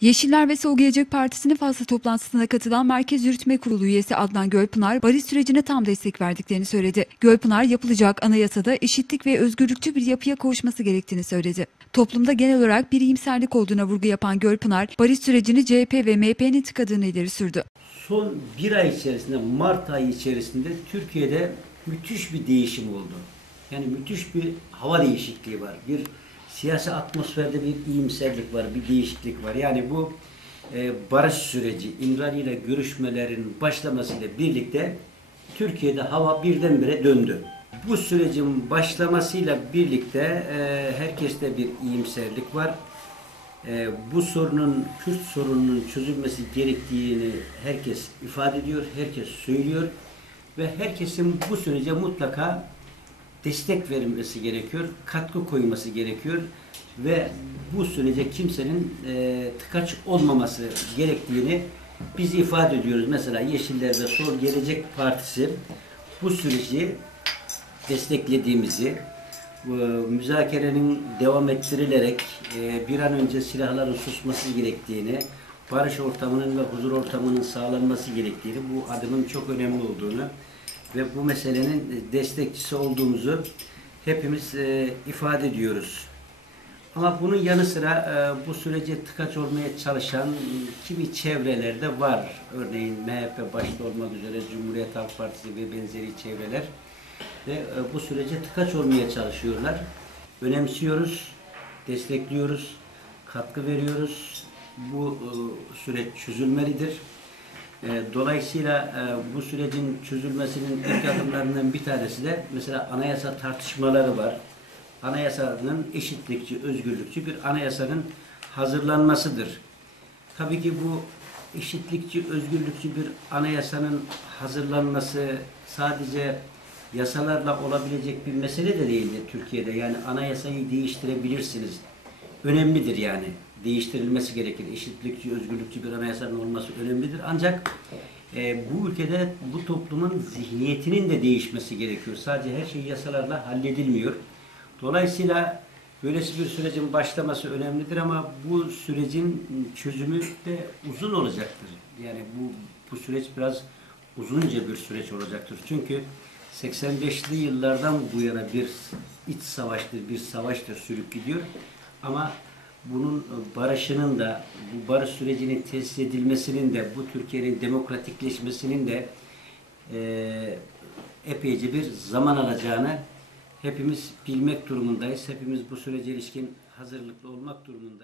Yeşiller ve Sol Gelecek Partisi'nin fazla toplantısına katılan Merkez Yürütme Kurulu üyesi Adnan Gölpınar, barış sürecine tam destek verdiklerini söyledi. Gölpınar, yapılacak anayasada eşitlik ve özgürlükçü bir yapıya kavuşması gerektiğini söyledi. Toplumda genel olarak bir iyimserlik olduğuna vurgu yapan Gölpınar, barış sürecini CHP ve MHP'nin tıkadığını ileri sürdü. Son bir ay içerisinde, Mart ayı içerisinde Türkiye'de müthiş bir değişim oldu. Yani müthiş bir hava değişikliği var. Bir siyasi atmosferde bir iyimserlik var, bir değişiklik var. Yani bu e, barış süreci, İmralı ile görüşmelerin başlamasıyla birlikte Türkiye'de hava birdenbire döndü. Bu sürecin başlamasıyla birlikte e, herkeste bir iyimserlik var. E, bu sorunun, Kürt sorununun çözülmesi gerektiğini herkes ifade ediyor, herkes söylüyor ve herkesin bu sürece mutlaka destek verilmesi gerekiyor, katkı koyması gerekiyor ve bu sürece kimsenin e, tıkaç olmaması gerektiğini biz ifade ediyoruz. Mesela Yeşiller ve Sol Gelecek Partisi bu süreci desteklediğimizi, bu müzakerenin devam ettirilerek e, bir an önce silahların susması gerektiğini, barış ortamının ve huzur ortamının sağlanması gerektiğini, bu adımın çok önemli olduğunu ve bu meselenin destekçisi olduğumuzu hepimiz e, ifade ediyoruz. Ama bunun yanı sıra e, bu sürece tıkaç olmaya çalışan kimi çevrelerde var. Örneğin MHP başta olmak üzere Cumhuriyet Halk Partisi ve benzeri çevreler ve e, bu sürece tıkaç olmaya çalışıyorlar. Önemsiyoruz, destekliyoruz, katkı veriyoruz. Bu e, süreç çözülmelidir. E, Dolayısıyla e, bu sürecin çözülmesinin ilk adımlarından bir tanesi de mesela anayasa tartışmaları var. Anayasanın eşitlikçi, özgürlükçü bir anayasanın hazırlanmasıdır. Tabii ki bu eşitlikçi, özgürlükçü bir anayasanın hazırlanması sadece yasalarla olabilecek bir mesele de değildir Türkiye'de. Yani anayasayı değiştirebilirsiniz. Önemlidir yani. Değiştirilmesi gerekir. Eşitlikçi, özgürlükçü bir anayasanın olması önemlidir. Ancak e, bu ülkede bu toplumun zihniyetinin de değişmesi gerekiyor. Sadece her şey yasalarla halledilmiyor. Dolayısıyla böylesi bir sürecin başlaması önemlidir ama bu sürecin çözümü de uzun olacaktır. Yani bu bu süreç biraz uzunca bir süreç olacaktır. Çünkü 85'li yıllardan bu yana bir iç savaştır, bir savaştır sürüp gidiyor. Ama bunun barışının da, bu barış sürecinin tesis edilmesinin de, bu Türkiye'nin demokratikleşmesinin de e, epeyce bir zaman alacağını hepimiz bilmek durumundayız. Hepimiz bu sürece ilişkin hazırlıklı olmak durumundayız.